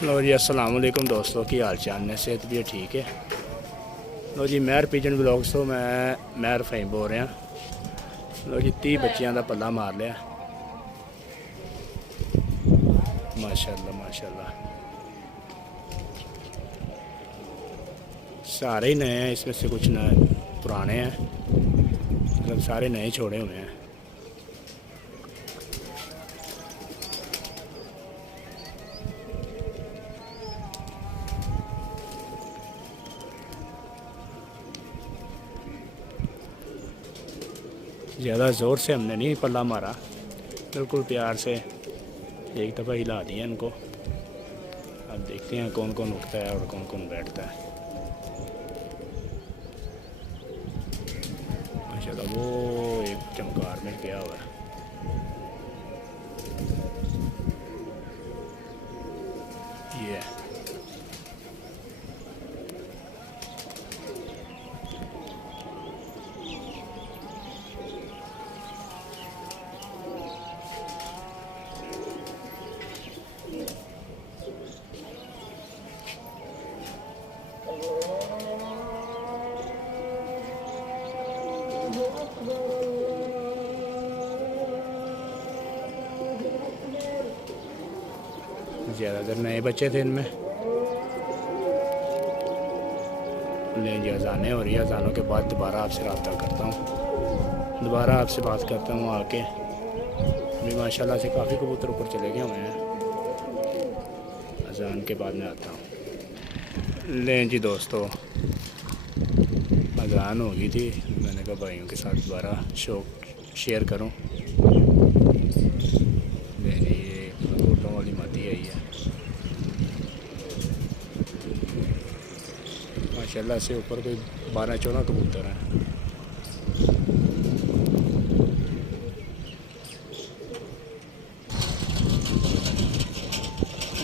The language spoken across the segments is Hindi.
लो जी अस्सलाम वालेकुम दोस्तों, की हाल चाल ने? सेहत भी ठीक है। लो जी महर पिजन ब्लॉग्स तो मैं महर फहीम बोल रहा। लो जी 30 बच्चियां का पल्ला मार लिया। माशाल्लाह माशाल्लाह, सारे ही नए हैं, इसमें से कुछ नए पुराने हैं, मतलब सारे नए छोड़े हुए हैं। ज़्यादा ज़ोर से हमने नहीं पल्ला मारा, बिल्कुल प्यार से एक दफ़ा हिला दिया इनको। अब देखते हैं कौन कौन उठता है और कौन कौन बैठता है। माशाल्लाह वो एक चमकार में गया हुआ है। ये ज़्यादातर नए बच्चे थे इनमें। लेकिन जो अजानें हो रही है, अजानों के बाद दोबारा आपसे रब्ता करता हूँ, दोबारा आपसे बात करता हूँ आके। अभी माशाल्लाह से काफ़ी कबूतर ऊपर चले गए हुए हैं। अजान के बाद में आता हूँ। लें जी दोस्तों, अजान हो गई थी, मैंने कहा भाइयों के साथ दोबारा शो शेयर करूँ। ये कोटों वाली मादी आई है, माशाल्लाह से ऊपर कोई 12-14 कबूतर हैं।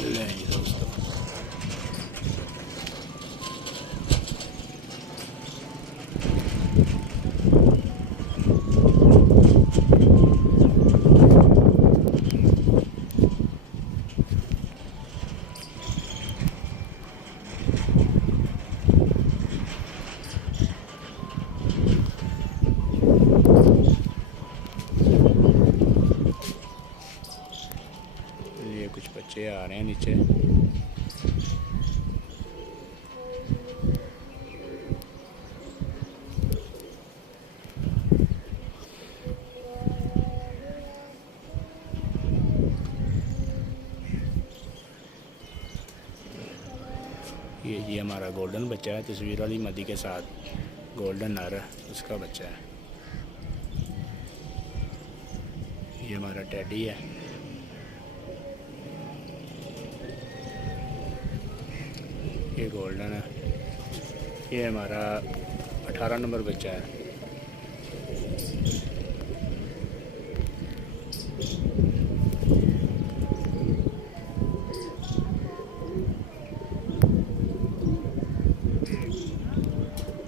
लें जी दोस्तों, ये कुछ बच्चे आ रहे हैं नीचे। ये हमारा गोल्डन बच्चा है, तस्वीर वाली मदी के साथ गोल्डन नर है, उसका बच्चा है। ये हमारा टेडी है। ये गोल्डन है। ये हमारा 18 नंबर बच्चा है।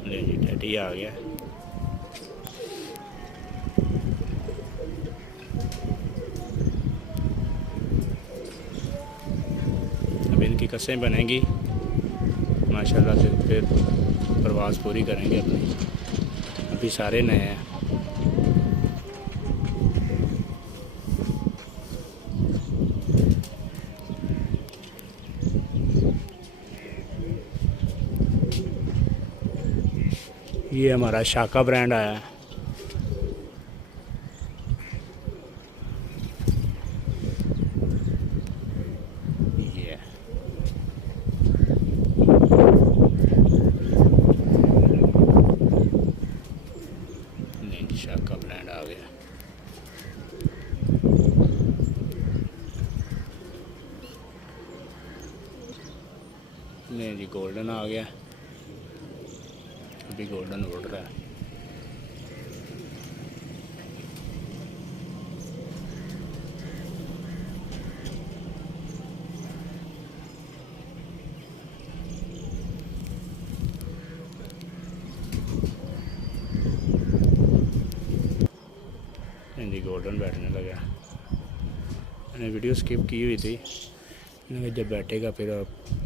ले जी टेडी आ गया। अब इनकी कसें बनेंगी माशाल्लाह से, फिर प्रवास पूरी करेंगे अपनी। अभी सारे नए हैं। ये हमारा शाका ब्रांड आया है। ये नहीं, शाका ब्रांड आ गया। नहीं जी गोल्डन आ गया। अभी गोल्डन उड़ रहा है। नहीं जी गोल्डन बैठने लगा। मैंने वीडियो स्किप की हुई थी, मैंने कहा जब बैठेगा फिर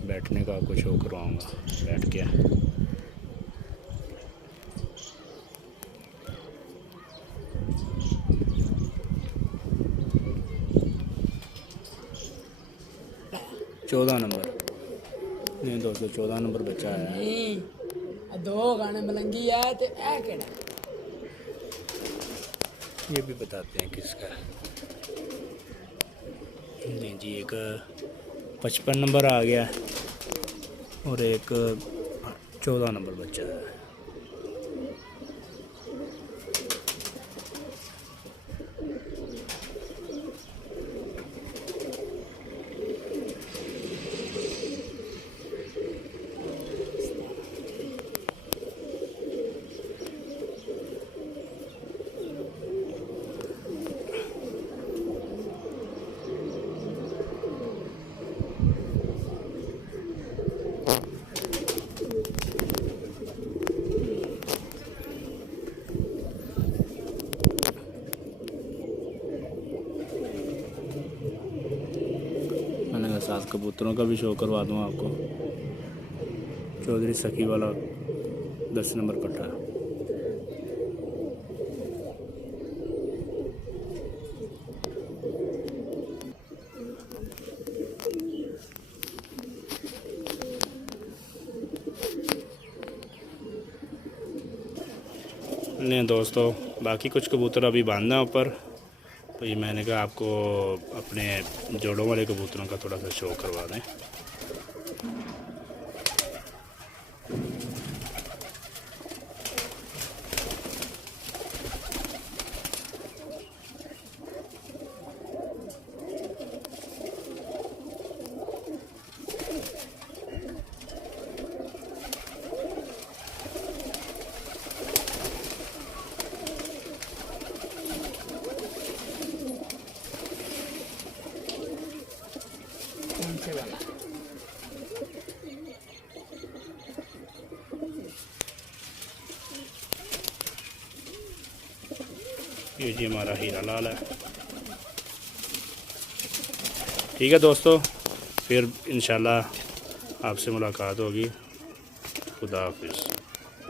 बैठने का कुछ शो करवाऊँगा, बैठ गया। चौदह नंबर नहीं दोस्तों, 14 नंबर बच्चा है। नहीं दो गाने मलंगी है तो ऐ केड़ा ये भी बताते हैं किसका है। नहीं जी, एक 55 नंबर आ गया और एक 14 नंबर बच्चा है। मैंने कहा साथ कबूतरों का भी शो करवा दूँ आपको। चौधरी सखी वाला 10 नंबर पट्टा। नहीं दोस्तों, बाकी कुछ कबूतर अभी बांधना है ऊपर, तो ये मैंने कहा आपको अपने जोड़ों वाले कबूतरों का थोड़ा सा शो करवा दें। कौन से वाला ये जी हमारा हीरा लाल है। ठीक है दोस्तों, फिर इंशाल्लाह आपसे मुलाकात होगी। खुदा हाफिज़।